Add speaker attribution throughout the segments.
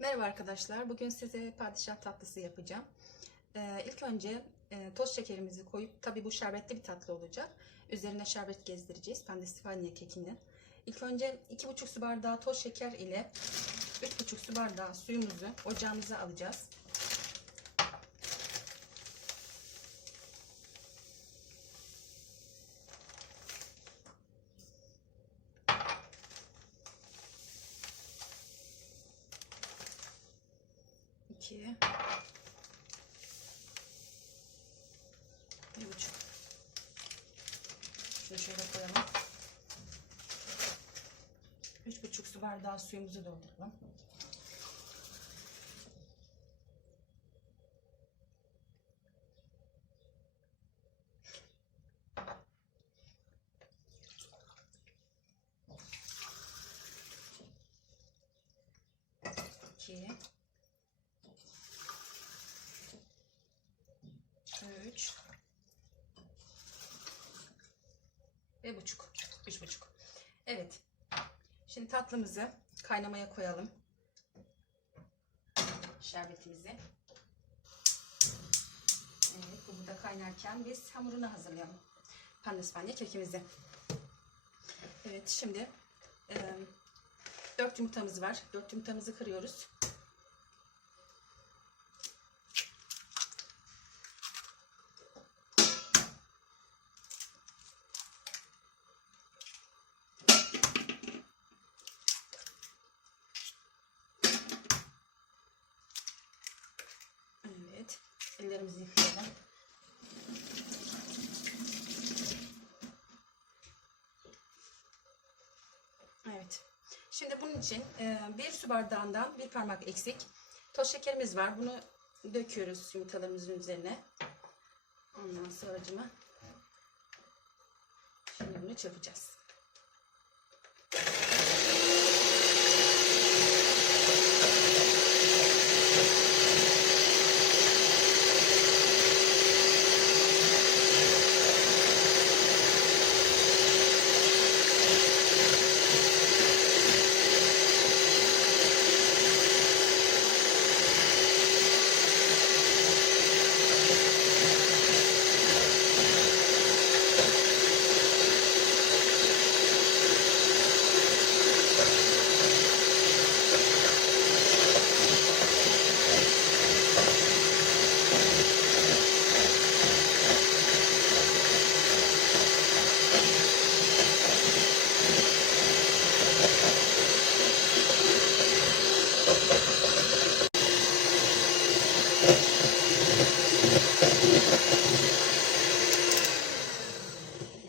Speaker 1: Merhaba arkadaşlar. Bugün size padişah tatlısı yapacağım. Ee, ilk önce e, toz şekerimizi koyup, tabi bu şerbetli bir tatlı olacak. Üzerine şerbet gezdireceğiz. Pandestifalya kekini. İlk önce 2,5 su bardağı toz şeker ile 3,5 su bardağı suyumuzu ocağımıza alacağız. İki. Bir buçuk. Şöyle koyalım. Üç buçuk su bardağı suyumuzu dolduralım. İki. Üç. Ve buçuk. Üç buçuk. Evet. Şimdi tatlımızı kaynamaya koyalım. Şerbetimizi. Evet, bu burada kaynarken biz hamurunu hazırlayalım. Pandispanya kekimizi. Evet, şimdi e, 4 yumurtamız var. 4 yumurtamızı kırıyoruz. Evet. Ellerimizi yıkayalım. Evet. Şimdi bunun için e, bir su bardağından bir parmak eksik toz şekerimiz var. Bunu döküyoruz yumurtalarımızın üzerine. Ondan sonracıma şimdi bunu çırpacağız.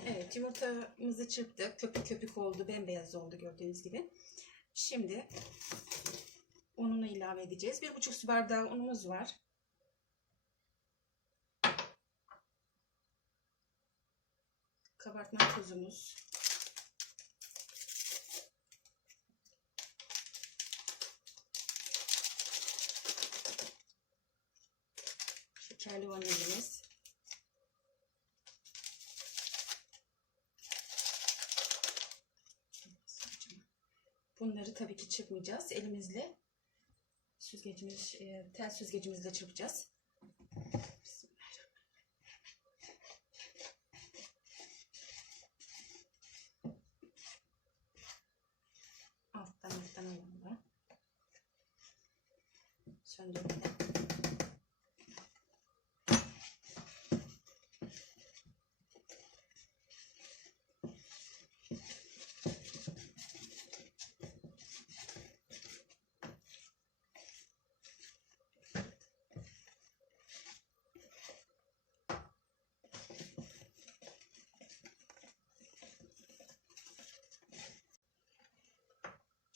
Speaker 1: Evet yumurtamızı çırptık. Köpük köpük oldu. Bembeyaz oldu gördüğünüz gibi. Şimdi ununu ilave edeceğiz. Bir buçuk su bardağı unumuz var. Kabartma tozumuz. Şekerli vanilyamız. Bunları tabii ki çırpmayacağız. Elimizle süzgecimiz, e, tel süzgecimizle çırpacağız. Bismillahirrahmanirrahim. Alttan alttan alalım. Söndürmeden.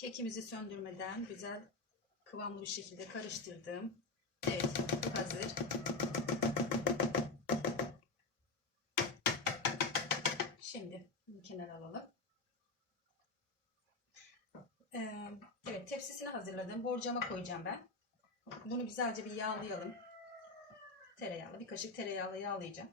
Speaker 1: Kekimizi söndürmeden güzel kıvamlı bir şekilde karıştırdım. Evet hazır. Şimdi bunu kenara alalım. Ee, evet tepsisini hazırladım. Borcama koyacağım ben. Bunu güzelce bir yağlayalım. Tereyağlı bir kaşık tereyağlı yağlayacağım.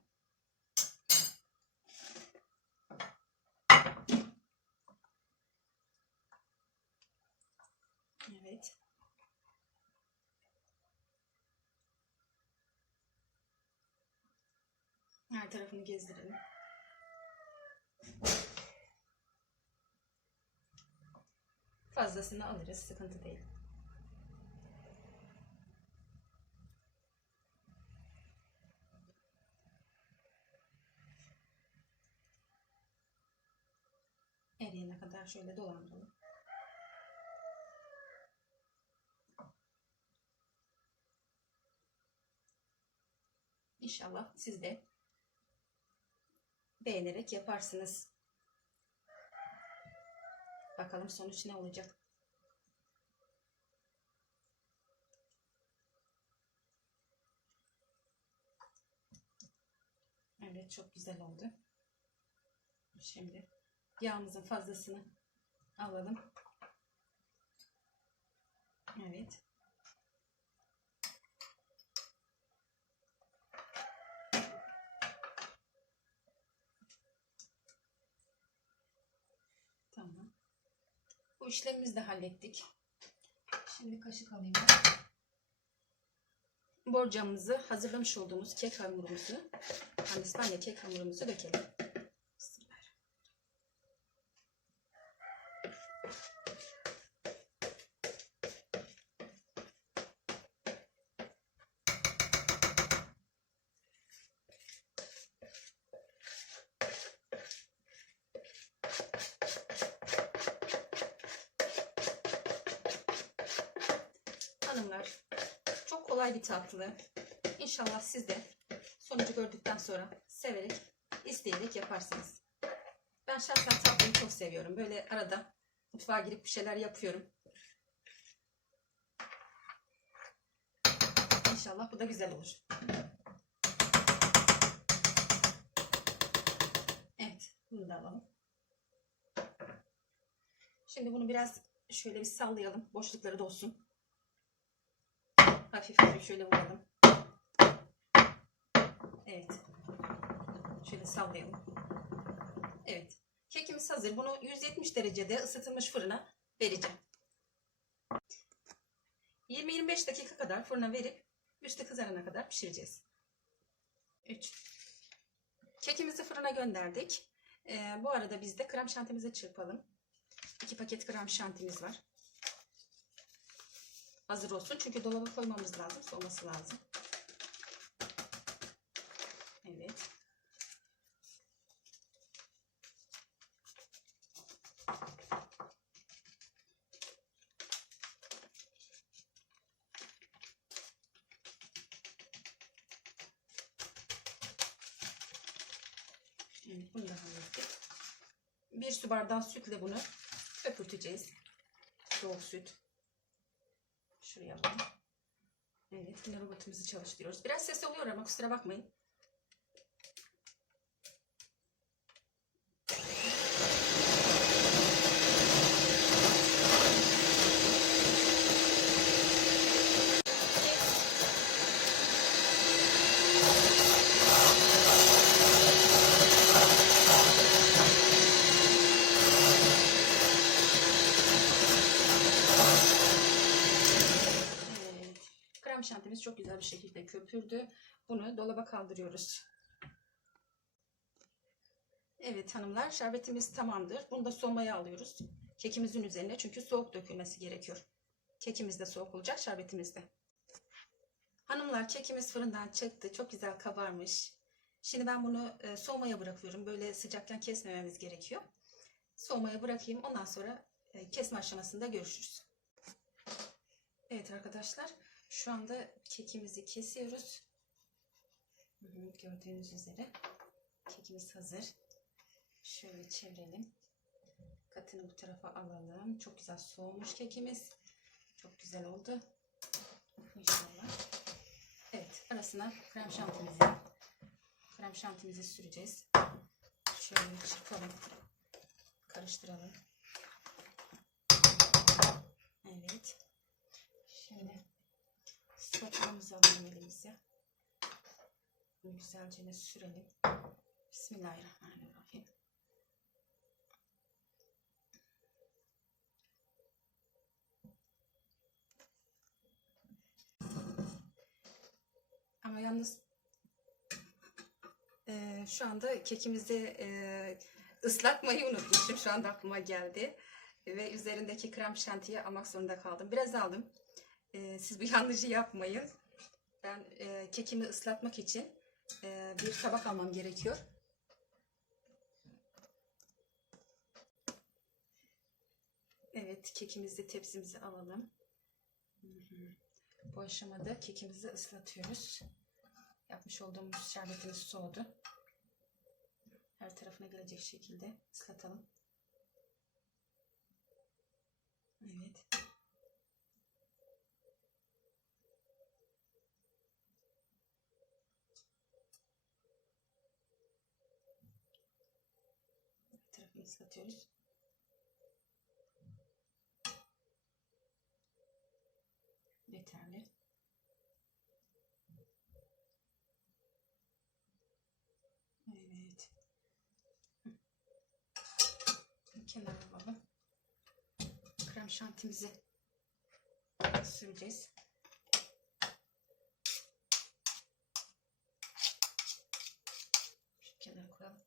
Speaker 1: Evet. Tarafını gezdirelim. Fazlasını alırız, sıkıntı değil. Eriyene kadar şöyle dolandıralım. İnşallah siz de beğenerek yaparsınız. Bakalım sonuç ne olacak. Evet çok güzel oldu. Şimdi yağımızın fazlasını alalım. Evet. Bu işlemimizi de hallettik. Şimdi kaşık alayım ben. Borcamımızı hazırlamış olduğumuz kek hamurumuzu, İspanya kek hamurumuzu dökelim. Kolay bir tatlı. İnşallah siz de sonucu gördükten sonra severek, isteyerek yaparsınız. Ben şahsen tatlıyı çok seviyorum. Böyle arada mutfağa girip bir şeyler yapıyorum. İnşallah bu da güzel olur. Evet, bunu da alalım. Şimdi bunu biraz şöyle bir sallayalım. Boşlukları dolsun. Hafif hafif şöyle vuralım. Evet. Şöyle sallayalım. Evet. Kekimiz hazır. Bunu 170 derecede ısıtılmış fırına vereceğim. 20-25 dakika kadar fırına verip üstü kızarana kadar pişireceğiz. 3. Kekimizi fırına gönderdik. Ee, bu arada biz de krem şantimizi çırpalım. 2 paket krem şantimiz var hazır olsun. Çünkü dolaba koymamız lazım. Soğuması lazım. Evet. Bunu da hallettik. Bir su bardağı sütle bunu köpürteceğiz. Soğuk süt. Şuraya alalım. Evet, robotumuzu çalıştırıyoruz. Biraz ses oluyor ama kusura bakmayın. Evet. Şantimiz çok güzel bir şekilde köpürdü. Bunu dolaba kaldırıyoruz. Evet hanımlar şerbetimiz tamamdır. Bunu da soğumaya alıyoruz. Kekimizin üzerine çünkü soğuk dökülmesi gerekiyor. Kekimiz de soğuk olacak şerbetimiz de. Hanımlar kekimiz fırından çıktı. Çok güzel kabarmış. Şimdi ben bunu e, soğumaya bırakıyorum. Böyle sıcakken kesmememiz gerekiyor. Soğumaya bırakayım. Ondan sonra e, kesme aşamasında görüşürüz. Evet arkadaşlar şu anda kekimizi kesiyoruz. Gördüğünüz üzere kekimiz hazır. Şöyle çevirelim. Katını bu tarafa alalım. Çok güzel soğumuş kekimiz. Çok güzel oldu. İnşallah. Evet arasına krem şantimizi krem şantimizi süreceğiz. Şöyle çırpalım. Karıştıralım. Evet. Şimdi spatulamızı alalım elimize. Bunu güzelce sürelim. Bismillahirrahmanirrahim. Ama yalnız e, şu anda kekimizi e, ıslatmayı unutmuşum. Şu anda aklıma geldi. Ve üzerindeki krem şantiyi almak zorunda kaldım. Biraz aldım. Ee, siz bu yanlışı yapmayın. Ben e, kekimi ıslatmak için e, bir tabak almam gerekiyor. Evet, kekimizi tepsimize alalım. Bu aşamada kekimizi ıslatıyoruz. Yapmış olduğumuz şerbetimiz soğudu. Her tarafına gelecek şekilde ıslatalım. Evet. Her ıslatıyoruz. Yeterli. Evet. Kenara alalım. Krem şantimizi süreceğiz. Şu kenara koyalım.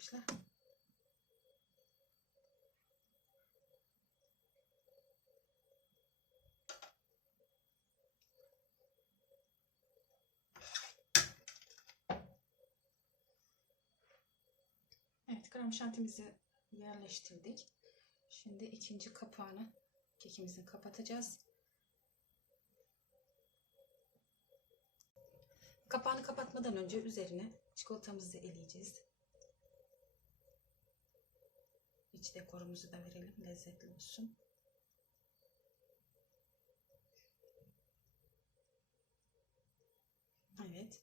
Speaker 1: Arkadaşlar. Evet krem şantimizi yerleştirdik. Şimdi ikinci kapağını kekimizin kapatacağız. Kapağını kapatmadan önce üzerine çikolatamızı eleyeceğiz. İç dekorumuzu da verelim. Lezzetli olsun. Evet.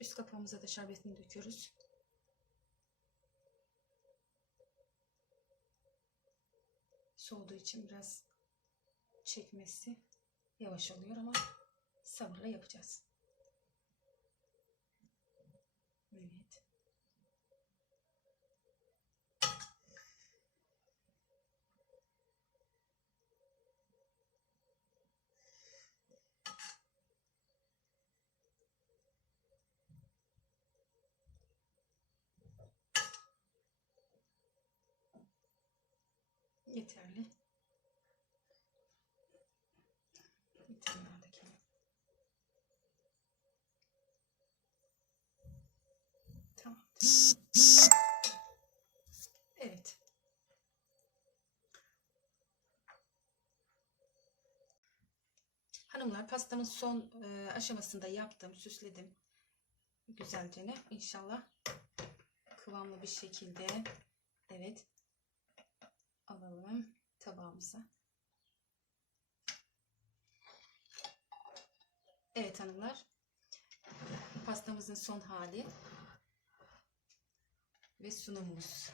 Speaker 1: Üst kapağımıza da şerbetini döküyoruz. Soğuduğu için biraz çekmesi yavaş oluyor ama sabırla yapacağız. Evet. Yeterli. Hanımlar pastamın son e, aşamasında yaptım, süsledim. Güzelce ne? İnşallah kıvamlı bir şekilde. Evet. Alalım tabağımıza. Evet hanımlar. Pastamızın son hali ve sunumumuz.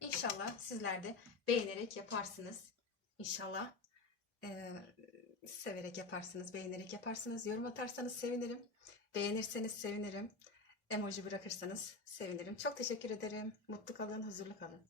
Speaker 1: İnşallah sizler de beğenerek yaparsınız. İnşallah eee, severek yaparsınız, beğenerek yaparsınız. Yorum atarsanız sevinirim. Beğenirseniz sevinirim. Emoji bırakırsanız sevinirim. Çok teşekkür ederim. Mutlu kalın, huzurlu kalın.